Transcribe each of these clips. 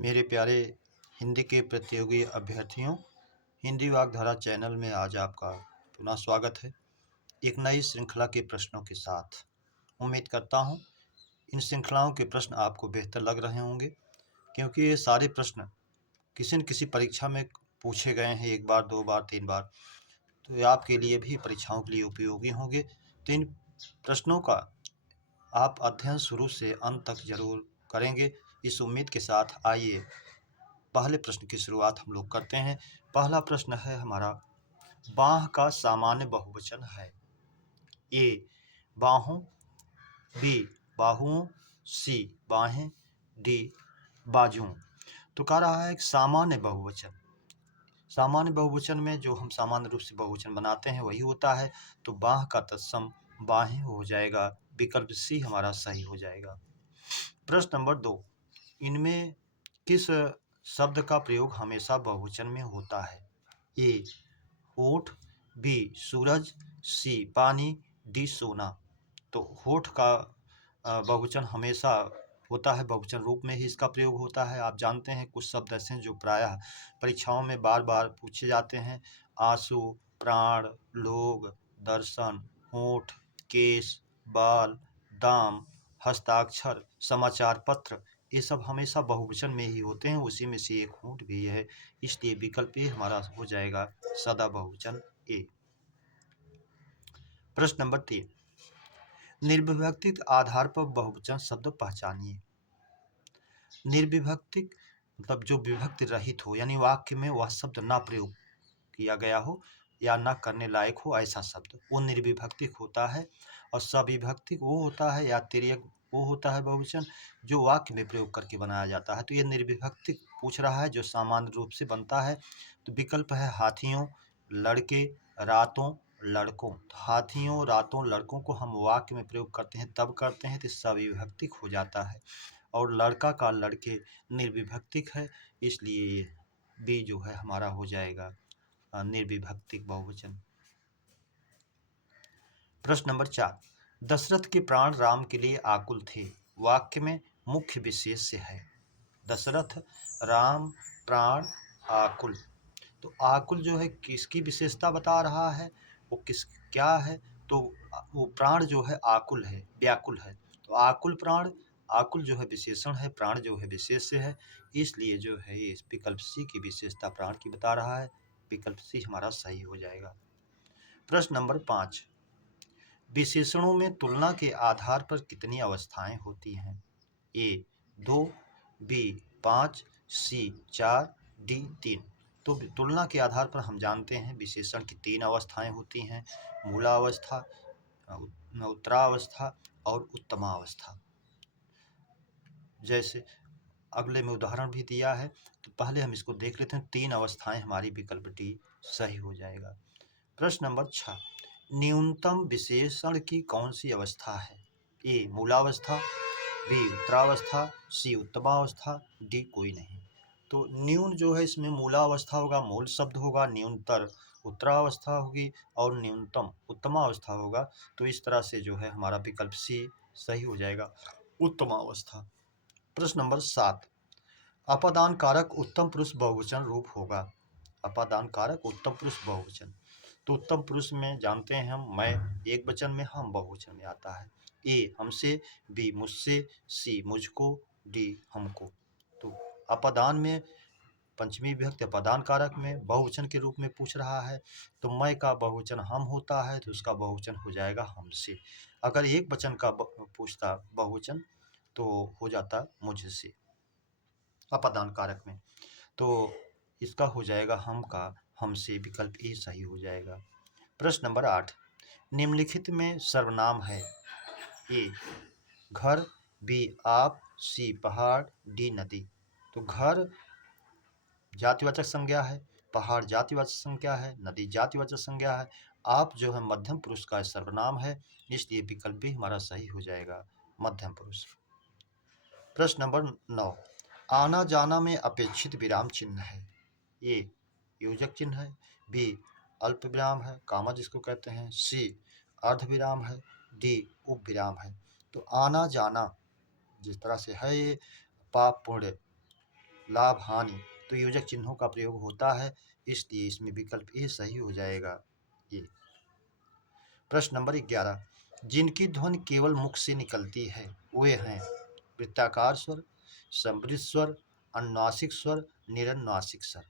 मेरे प्यारे हिंदी के प्रतियोगी अभ्यर्थियों, हिंदी वाग्धारा चैनल में आज आपका पुनः स्वागत है। एक नई श्रृंखला के प्रश्नों के साथ उम्मीद करता हूँ इन श्रृंखलाओं के प्रश्न आपको बेहतर लग रहे होंगे, क्योंकि ये सारे प्रश्न किसी न किसी परीक्षा में पूछे गए हैं, एक बार, दो बार, तीन बार। तो ये आपके लिए भी परीक्षाओं के लिए उपयोगी होंगे। तो इन प्रश्नों का आप अध्ययन शुरू से अंत तक जरूर करेंगे, इस उम्मीद के साथ आइए पहले प्रश्न की शुरुआत हम लोग करते हैं। पहला प्रश्न है हमारा, बाह का सामान्य बहुवचन है। ए बाहों, बी बाहुओं, सी बाहें, डी बाजुओं। तो कह रहा है एक सामान्य बहुवचन। सामान्य बहुवचन में जो हम सामान्य रूप से बहुवचन बनाते हैं वही होता है। तो बाह का तत्सम बाहें हो जाएगा। विकल्प सी हमारा सही हो जाएगा। प्रश्न नंबर 2, इनमें किस शब्द का प्रयोग हमेशा बहुवचन में होता है? ए होठ, बी सूरज, सी पानी, डी सोना। तो होठ का बहुवचन हमेशा होता है, बहुवचन रूप में ही इसका प्रयोग होता है। आप जानते हैं कुछ शब्द ऐसे हैं जो प्रायः परीक्षाओं में बार बार पूछे जाते हैं। आंसू, प्राण, लोग, दर्शन, होठ, केस, बाल, दाम, हस्ताक्षर, समाचार पत्र, ये सब हमेशा बहुवचन में ही होते हैं। उसी में से एक होंठ भी है, इसलिए विकल्प ए हमारा हो जाएगा सदा बहुवचन ए। प्रश्न नंबर 3, निर्विभक्ति आधार पर बहुवचन शब्द पहचानिए। निर्विभक्ति मतलब जो विभक्ति रहित हो, यानी वाक्य में वह शब्द ना प्रयोग किया गया हो या ना करने लायक हो, ऐसा शब्द वो निर्विभक्तिक होता है। और सविभक्तिक वो होता है या तिर्यक वो होता है बहुवचन जो वाक्य में प्रयोग करके बनाया जाता है। तो ये निर्विभक्तिक पूछ रहा है जो सामान्य रूप से बनता है। तो विकल्प है हाथियों, लड़के, रातों, लड़कों। तो हाथियों, रातों, लड़कों को हम वाक्य में प्रयोग करते हैं, तब करते हैं तो सविभक्तिक हो जाता है। और लड़का का लड़के निर्विभक्तिक है, इसलिए बी जो है हमारा हो जाएगा निर्विभक्तिक बहुवचन। प्रश्न नंबर 4, दशरथ के प्राण राम के लिए आकुल थे, वाक्य में मुख्य विशेष्य है। दशरथ, राम, प्राण, आकुल। तो आकुल जो है किसकी विशेषता बता रहा है, वो किस क्या है? तो वो प्राण जो है आकुल है, व्याकुल है। तो आकुल प्राण, आकुल जो है विशेषण है, प्राण जो है विशेष्य है, इसलिए जो है ये विकल्प सी की विशेषता प्राण की बता रहा है। विकल्प सी हमारा सही हो जाएगा। प्रश्न नंबर 5, विशेषणों में तुलना के आधार पर कितनी अवस्थाएं होती हैं? ए 2, बी 5, सी 4, डी 3। तो तुलना के आधार पर हम जानते हैं विशेषण की 3 अवस्थाएं होती हैं, मूलावस्था, उत्तरावस्था और उत्तमावस्था। जैसे अगले में उदाहरण भी दिया है, तो पहले हम इसको देख लेते हैं। 3 अवस्थाएं हमारी विकल्प डी सही हो जाएगा। प्रश्न नंबर 6, न्यूनतम विशेषण की कौन सी अवस्था है? ए मूलावस्था, बी उत्तरावस्था, सी उत्तमावस्था, डी कोई नहीं। तो न्यून जो है इसमें मूलावस्था होगा, मूल शब्द होगा, न्यूनतर उत्तरावस्था होगी और न्यूनतम उत्तमावस्था होगा। तो इस तरह से जो है हमारा विकल्प सी सही हो जाएगा, उत्तमावस्था। प्रश्न नंबर 7, अपादान कारक उत्तम पुरुष बहुवचन रूप होगा। अपादान कारक उत्तम पुरुष बहुवचन, तो उत्तम पुरुष में जानते हैं हम, मैं एक वचन में, हम बहुवचन में आता है। ए हमसे, बी मुझसे, सी मुझको, डी हमको। तो अपादान में पंचमी विभक्ति अपादान कारक में बहुवचन के रूप में पूछ रहा है। तो मैं का बहुवचन हम होता है, तो उसका बहुवचन हो जाएगा हमसे। अगर एक वचन का पूछता बहुवचन तो हो जाता मुझसे अपादान कारक में। तो इसका हो जाएगा हम का हमसे, विकल्प ए सही हो जाएगा। प्रश्न नंबर 8, निम्नलिखित में सर्वनाम है। ए घर, बी आप, सी पहाड़, डी नदी। तो घर जातिवाचक संज्ञा है, पहाड़ जातिवाचक संज्ञा है, नदी जातिवाचक संज्ञा है, आप जो है मध्यम पुरुष का सर्वनाम है, इसलिए विकल्प भी हमारा सही हो जाएगा, मध्यम पुरुष। प्रश्न नंबर 9, आना जाना में अपेक्षित विराम चिन्ह है। ए योजक चिन्ह है, बी अल्प विराम है, कामा जिसको कहते हैं, सी अर्ध विराम है, डी उप विराम है। तो आना जाना जिस तरह से है ये पाप पुण्य लाभ, हानि, तो योजक चिन्हों का प्रयोग होता है, इसलिए इसमें विकल्प ए सही हो जाएगा। ये प्रश्न नंबर 11, जिनकी ध्वनि केवल मुख से निकलती है वे हैं वृत्ताकार स्वर, समृद्ध स्वर, अनुनासिक स्वर, निरनुनासिक स्वर।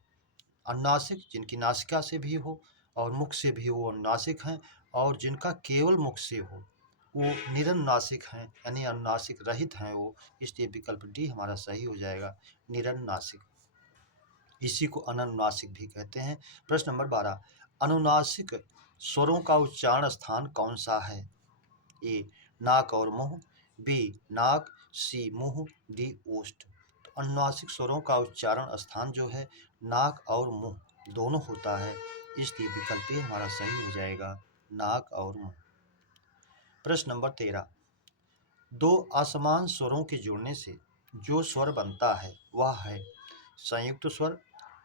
अनुनासिक जिनकी नासिका से भी हो और मुख से भी वो अनुनासिक हैं, और जिनका केवल मुख से हो वो निरनुनासिक हैं, यानी अनुनासिक रहित हैं वो, इसलिए विकल्प डी हमारा सही हो जाएगा, निरनुनासिक। इसी को अनुनासिक भी कहते हैं। प्रश्न नंबर 12, अनुनासिक स्वरों का उच्चारण स्थान कौन सा है? ए नाक और मुंह, बी नाक, सी मुंह, डी ओष्ठ। तो अनुनासिक स्वरों का उच्चारण स्थान जो है नाक और मुंह दोनों होता है, इसलिए विकल्प ए हमारा सही हो जाएगा, नाक और मुंह। प्रश्न नंबर 13, दो असमान स्वरों के जुड़ने से जो स्वर बनता है वह है संयुक्त स्वर,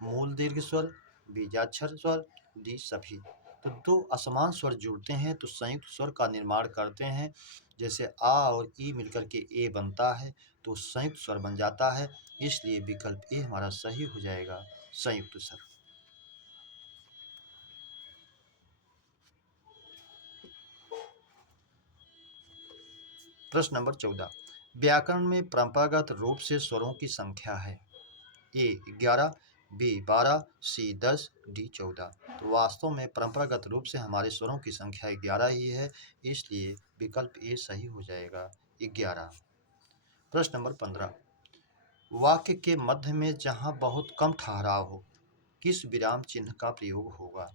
मूल दीर्घ स्वर, बीजाक्षर स्वर, डी सभी। तो दो असमान स्वर जुड़ते हैं तो संयुक्त स्वर का निर्माण करते हैं, जैसे आ और ई मिलकर के ए बनता है तो संयुक्त स्वर बन जाता है, इसलिए विकल्प ए हमारा सही हो जाएगा, संयुक्त स्वर। प्रश्न नंबर 14, व्याकरण में परंपरागत रूप से स्वरों की संख्या है ए 11, बी 12, सी 10, डी 14। तो वास्तव में परंपरागत रूप से हमारे स्वरों की संख्या 11 ही है, इसलिए विकल्प ए सही हो जाएगा, 11। प्रश्न नंबर 15, वाक्य के मध्य में जहां बहुत कम ठहराव हो किस विराम चिन्ह का प्रयोग होगा?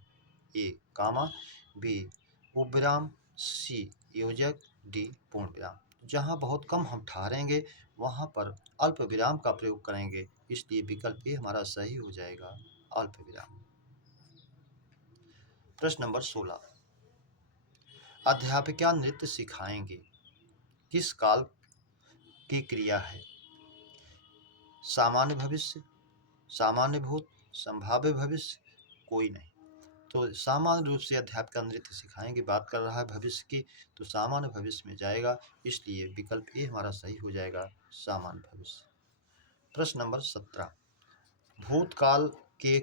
ए कामा, बी उपविराम, सी योजक, डी पूर्ण विराम। जहाँ बहुत कम हम ठहरेंगे वहाँ पर अल्प विराम का प्रयोग करेंगे, इसलिए विकल्प ए हमारा सही हो जाएगा, अल्प विराम। प्रश्न नंबर 16, अध्यापिका नृत्य सिखाएंगे किस काल की क्रिया है? सामान्य भविष्य, सामान्य भूत, संभाव्य भविष्य, कोई नहीं। तो सामान्य रूप से अध्यापिका नृत्य सिखाएंगे बात कर रहा है भविष्य की, तो सामान्य भविष्य में जाएगा, इसलिए विकल्प ए हमारा सही हो जाएगा, सामान्य भविष्य। प्रश्न नंबर 17, भूतकाल के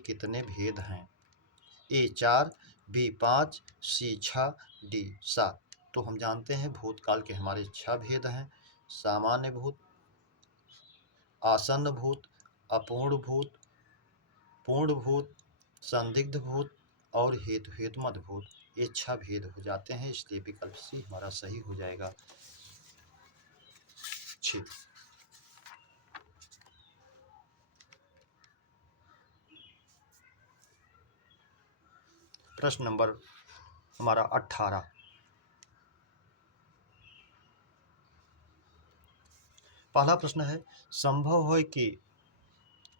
कितने भेद हैं? ए 4, बी 5, सी 6, डी 7। तो हम जानते हैं भूतकाल के हमारे 6 भेद हैं, सामान्य भूत, आसन्न भूत, अपूर्ण भूत, पूर्ण भूत, संदिग्ध भूत और हेतुमत भूत। ये 6 भेद हो जाते हैं, इसलिए विकल्प सी हमारा सही हो जाएगा, 6। प्रश्न नंबर हमारा 18, पहला प्रश्न है, संभव है कि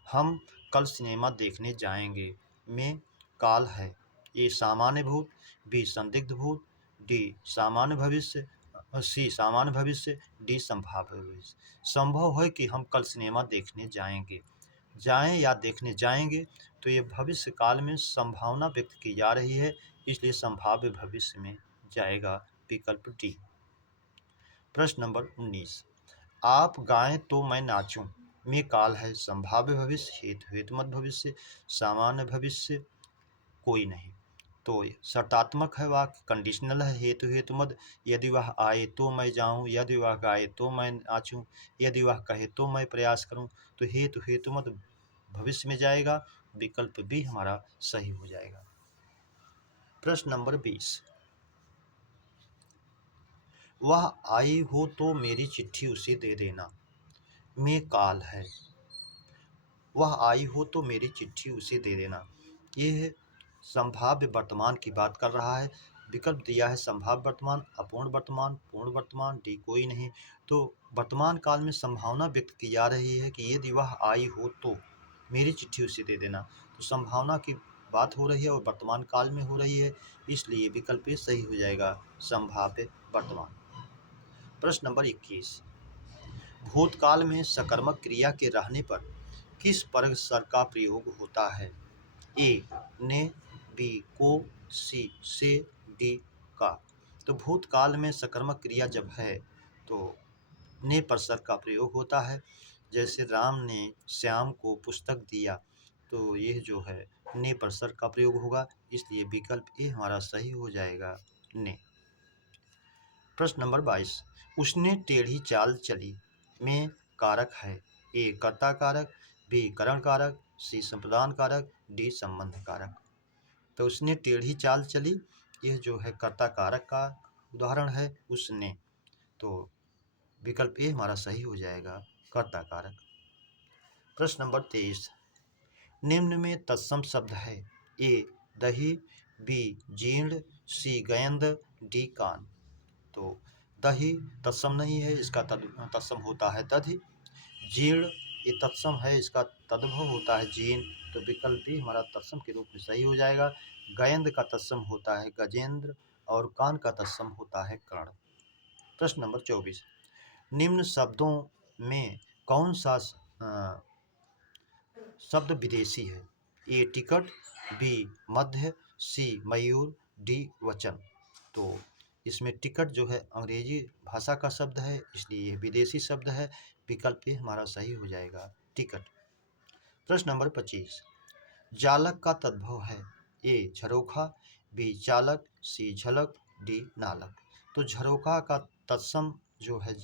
हम कल सिनेमा देखने जाएंगे में काल है? ए सामान्य भूत, बी संदिग्ध भूत, डी सामान्य भविष्य, सी सामान्य भविष्य, डी संभाव्य भविष्य। संभव है कि हम कल सिनेमा देखने जाएं या देखने जाएंगे, तो ये भविष्य काल में संभावना व्यक्त की जा रही है, इसलिए संभाव्य भविष्य में जाएगा, विकल्प डी। प्रश्न नंबर 19, आप गाएं तो मैं नाचूं में काल है संभाव्य भविष्य, हेतुमत भविष्य, सामान्य भविष्य, कोई नहीं। तो शर्तात्मक है वाक्य, कंडीशनल है, हेतुमत। यदि वह आए तो मैं जाऊं, यदि वह गाए तो मैं नाचूं, यदि वह कहे तो मैं प्रयास करूं, तो हेतुमत भविष्य में जाएगा, विकल्प बी हमारा सही हो जाएगा। प्रश्न नंबर 20, वह आई हो तो मेरी चिट्ठी उसे दे देना में काल है, वह आई हो तो मेरी चिट्ठी उसे दे देना। ये संभाव्य वर्तमान की बात कर रहा है, विकल्प दिया है संभाव्य वर्तमान, अपूर्ण वर्तमान, पूर्ण वर्तमान, डी कोई नहीं। तो वर्तमान काल में संभावना व्यक्त की जा रही है कि यदि वह आई हो तो मेरी चिट्ठी उसे दे देना, तो संभावना की बात हो रही है और वर्तमान काल में हो रही है, इसलिए विकल्प ए सही हो जाएगा, संभाव्य वर्तमान। प्रश्न नंबर 21, भूतकाल में सकर्मक क्रिया के रहने पर किस परग स्वर का प्रयोग होता है? ए ने, बी को, सी से, डी का। तो भूतकाल में सकर्मक क्रिया जब है तो ने परसर का प्रयोग होता है। जैसे राम ने श्याम को पुस्तक दिया, तो यह जो है ने परसर का प्रयोग होगा, इसलिए विकल्प ए हमारा सही हो जाएगा, ने। प्रश्न नंबर 22, उसने टेढ़ी चाल चली में कारक है। ए कर्ता कारक, बी करण कारक, सी संप्रदान कारक, डी संबंध कारक। तो उसने टेढ़ी चाल चली, यह जो है कर्ता कारक का उदाहरण है, उसने। तो विकल्प ए हमारा सही हो जाएगा, कर्ता कारक। प्रश्न नंबर 23, निम्न में तत्सम शब्द है। ए दही, बी जीर्ण, सी गेंद, डी कान। तो दही तत्सम नहीं है, इसका तत्सम होता है दधि। जीर्ण ये तत्सम है, इसका तद्भव होता है जीन, तो विकल्प भी हमारा तत्सम के रूप में सही हो जाएगा। गेंद का तत्सम होता है गजेंद्र और कान का तत्सम होता है कर्ण। प्रश्न नंबर 24, निम्न शब्दों में कौन सा शब्द विदेशी है। ए टिकट, बी मध्य, सी मयूर, डी वचन। तो इसमें टिकट जो है अंग्रेजी भाषा का शब्द है, इसलिए यह विदेशी शब्द है, विकल्प ए हमारा सही हो जाएगा, टिकट। प्रश्न नंबर 25, जालक का तद्भव है। ए झरोखा, बी चालक, सी झलक, डी नालक। तो झरोखा का तत्सम जो है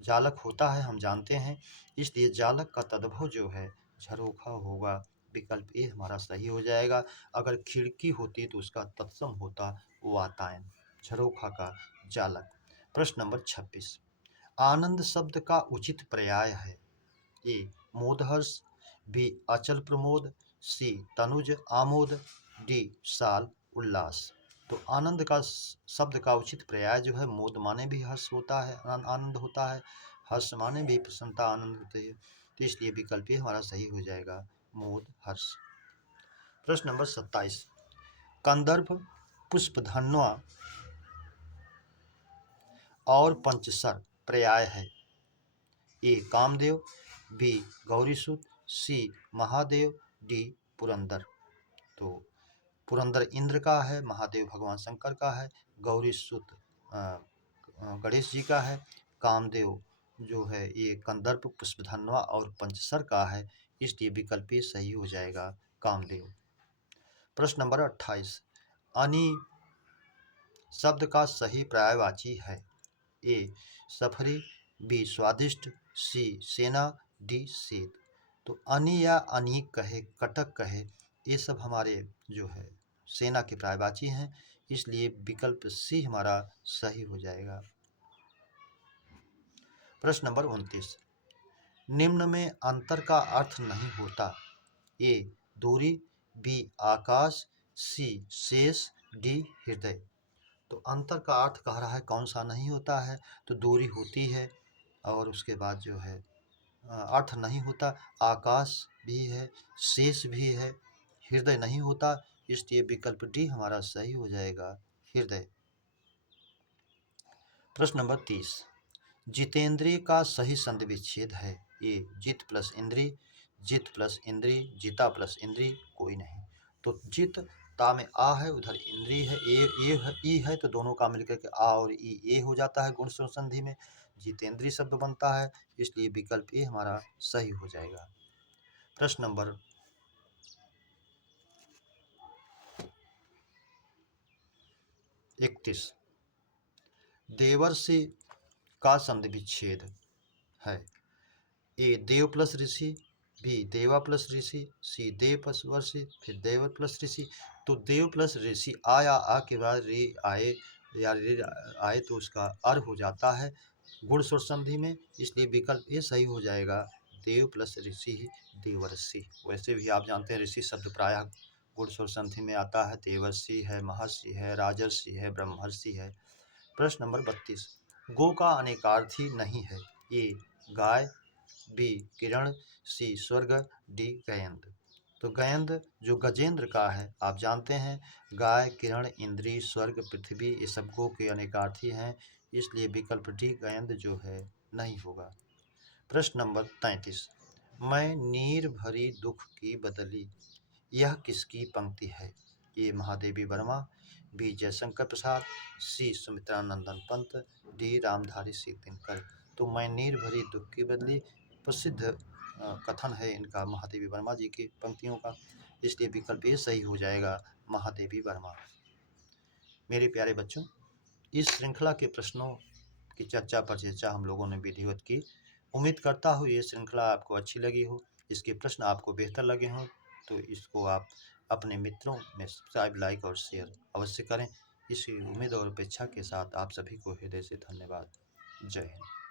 जालक होता है, हम जानते हैं, इसलिए जालक का तद्भव जो है झरोखा होगा, विकल्प ए हमारा सही हो जाएगा। अगर खिड़की होती तो उसका तत्सम होता वातायन, झरोखा का जालक। प्रश्न नंबर 26, आनंद शब्द का उचित पर्याय है। ए मोदहर्ष, बी अचल प्रमोद, सी तनुज आमोद, डी साल उल्लास। तो आनंद का शब्द का उचित पर्याय जो है मोद माने भी हर्ष होता है, आनंद होता है, हर्ष माने भी प्रसन्नता आनंद होती है, तो इसलिए विकल्प ये हमारा सही हो जाएगा, मोद हर्ष। प्रश्न नंबर 27, कंदर्प पुष्पधन्वा और पंचसर पर्याय है। ए कामदेव, बी गौरीसुत, सी महादेव, डी पुरंदर। तो पुरंदर इंद्र का है, महादेव भगवान शंकर का है, गौरीसुत गणेश जी का है, कामदेव जो है ये कंदर्प पुष्पधन्वा और पंचसर का है, इसलिए विकल्प सही हो जाएगा, कामदेव। प्रश्न नंबर 28, अनि शब्द का सही पर्यायवाची है। ए सफरी, बी स्वादिष्ट, सी सेना, डी सेत। तो अनि या अनीक कहे, कटक कहे, ये सब हमारे जो है सेना के पर्यायवाची हैं, इसलिए विकल्प सी हमारा सही हो जाएगा। प्रश्न नंबर 29, निम्न में अंतर का अर्थ नहीं होता। ए दूरी, बी आकाश, सी शेष, डी हृदय। तो अंतर का अर्थ कह रहा है कौन सा नहीं होता है, तो दूरी होती है और उसके बाद जो है अर्थ नहीं होता, आकाश भी है, शेष भी है, हृदय नहीं होता, इसलिए विकल्प डी हमारा सही हो जाएगा, हृदय। प्रश्न नंबर 30, जितेंद्रिय का सही संधि विच्छेद है। ए जित प्लस इंद्री, जित प्लस इंद्री, जिता प्लस इंद्री, कोई नहीं। तो जित ता में आ है, उधर इंद्री है, ए है, ई है, तो दोनों का मिलकर के आ और ई ए हो जाता है, गुण संधि में जितेंद्रीय शब्द बनता है, इसलिए विकल्प ए हमारा सही हो जाएगा। प्रश्न नंबर 31, देवर्षि का संधि विच्छेद है। ए देव प्लस ऋषि, बी देवा प्लस ऋषि, सी देव प्लस वर्षि, फिर देव प्लस ऋषि। तो देव प्लस ऋषि आया, आ के बाद रे आए या रे आए तो उसका अर हो जाता है गुण स्वर संधि में, इसलिए विकल्प ये सही हो जाएगा, देव प्लस ऋषि ही देवर्षि। वैसे भी आप जानते हैं ऋषि शब्द प्रायः गुण स्वर संधि में आता है, देवर्षि है, महर्षि है, राजर्षि है, ब्रह्मर्षि है। प्रश्न नंबर 32, गो का अनेकार्थी नहीं है। ए गाय, बी किरण, सी स्वर्ग, डी गयंद। तो गयंद जो गजेंद्र का है, आप जानते हैं गाय, किरण, इंद्री, स्वर्ग, पृथ्वी ये सब गो के अनेकार्थी हैं, इसलिए विकल्प डी गयंद जो है नहीं होगा। प्रश्न नंबर 33, मैं नीर भरी दुख की बदली, यह किसकी पंक्ति है। ए महादेवी वर्मा, बी जयशंकर प्रसाद, सी सुमित्रानंदन पंत, डी रामधारी सिंह दिनकर। तो मैं नीर भरी दुख की बदली प्रसिद्ध कथन है इनका महादेवी वर्मा जी की पंक्तियों का, इसलिए विकल्प ए सही हो जाएगा, महादेवी वर्मा। मेरे प्यारे बच्चों, इस श्रृंखला के प्रश्नों की चर्चा पर चर्चा हम लोगों ने विधिवत की। उम्मीद करता हूँ ये श्रृंखला आपको अच्छी लगी हो, इसके प्रश्न आपको बेहतर लगे हों, तो इसको आप अपने मित्रों में सब्सक्राइब, लाइक और शेयर अवश्य करें। इसी उम्मीद और अपेक्षा के साथ आप सभी को हृदय से धन्यवाद। जय हिंद।